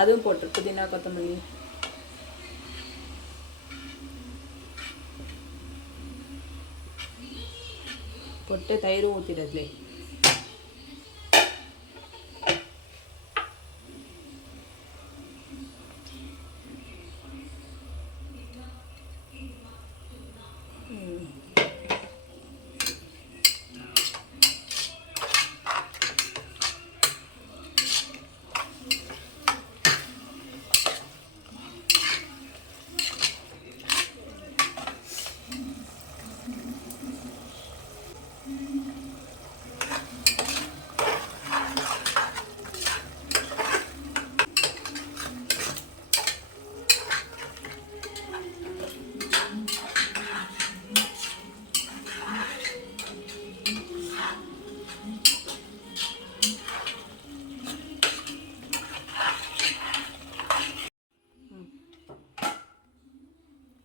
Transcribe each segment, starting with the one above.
அதுவும் போட்டு புதினா கொத்தமல்லி போட்டு தயிரும் ஊற்றிடுறதுலே.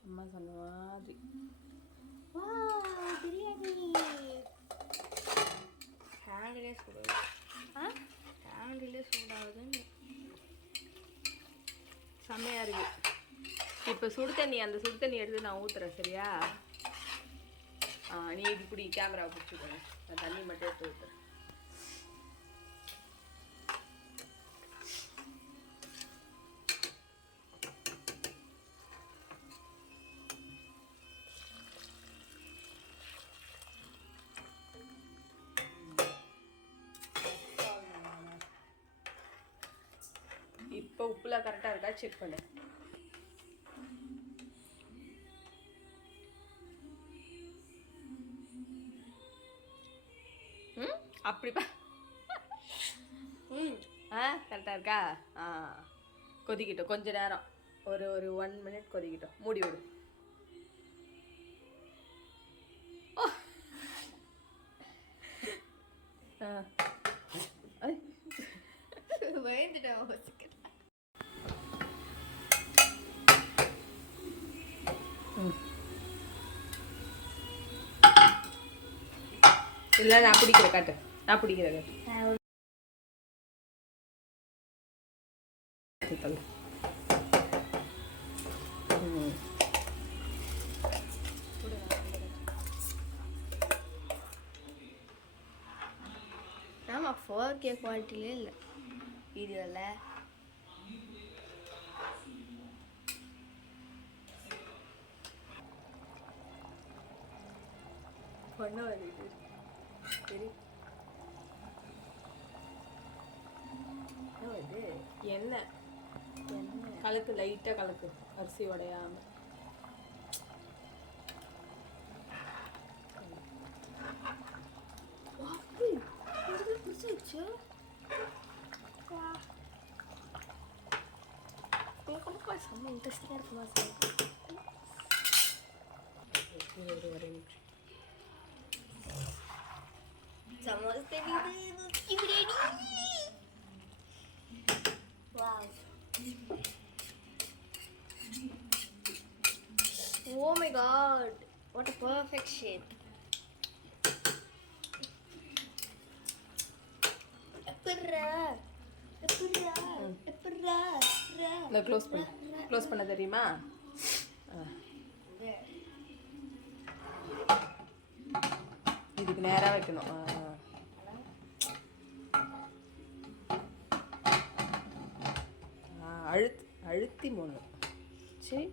அம்மா சொன்ன மாதிரி பிரியாணி ஹேண்டிலே சூடாகுது. ஹேண்டிலே சூடாகுதுன்னு செம்மையாக இருக்குது. இப்போ சுடு தண்ணி, அந்த சுடு தண்ணி எடுத்து நான் ஊற்றுறேன் சரியா? நீ இப்படி கேமராவை பிடிச்சிக்கோங்க, நான் தண்ணி மட்டும் எடுத்து ஊற்றுறேன். இப்போ உப்புலாம் கரெக்டாக இருக்கா செக் பண்ணு. அப்படிப்பா. கரெக்டாக இருக்கா? கொதிக்கிட்டோம் கொஞ்ச நேரம், ஒரு 1 மினிட் கொதிக்கிட்டோம். மூடி விடு. இல்லை நான் பிடிக்கிறேன், காட்டு. நான் பிடிக்கிறேன் காட்டு. ஆமாம் 4K குவாலிட்டிலே இல்லை வீடியோவில். பண்ண வருது சரி. எண்ணெய் கலக்கு, லைட்டாக கலக்கு, அரிசி உடையாம. செம்ம இன்ட்ரெஸ்டிங்காக இருக்குமா sir? Wow. Oh my god, what a perfect shape. Close பண்ண தெரியுமா? இதுக்கு நேராக வைக்கணும். அழுத்தி மூணு. சரி.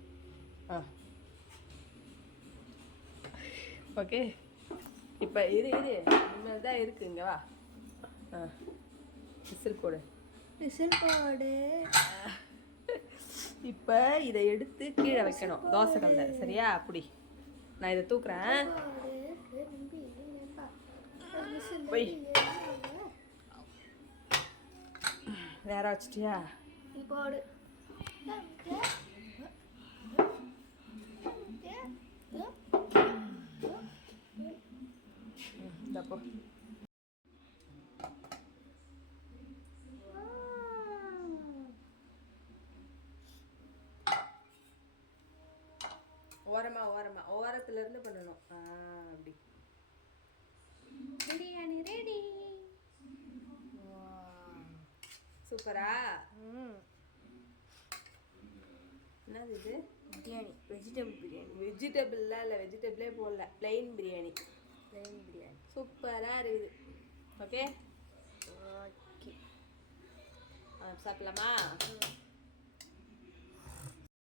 ஓகே. இப்போ இனிமேல் தான் இருக்குது. இங்கே வா. விசில் போடு. இப்போ இதை எடுத்து கீழே வைக்கணும் தோசை கல்லில். சரியா? அப்படி நான் இதை தூக்குறேன். போய் நேரம் வச்சிட்டியா? தப்போ ஓரத்துல இருந்து பண்ணணும். அப்படி. பிரியாணி ரெடி. சூப்பரா? என்னது இது? பிரியாணி வெஜிடபிள் பிரியாணி வெஜிடபிள்லாம் இல்லை, வெஜிடபிளே போடல, plain பிரியாணி. பிளைன் பிரியாணி சூப்பராக இருக்குது. ஓகே ஓகே சாப்பிடலாமா?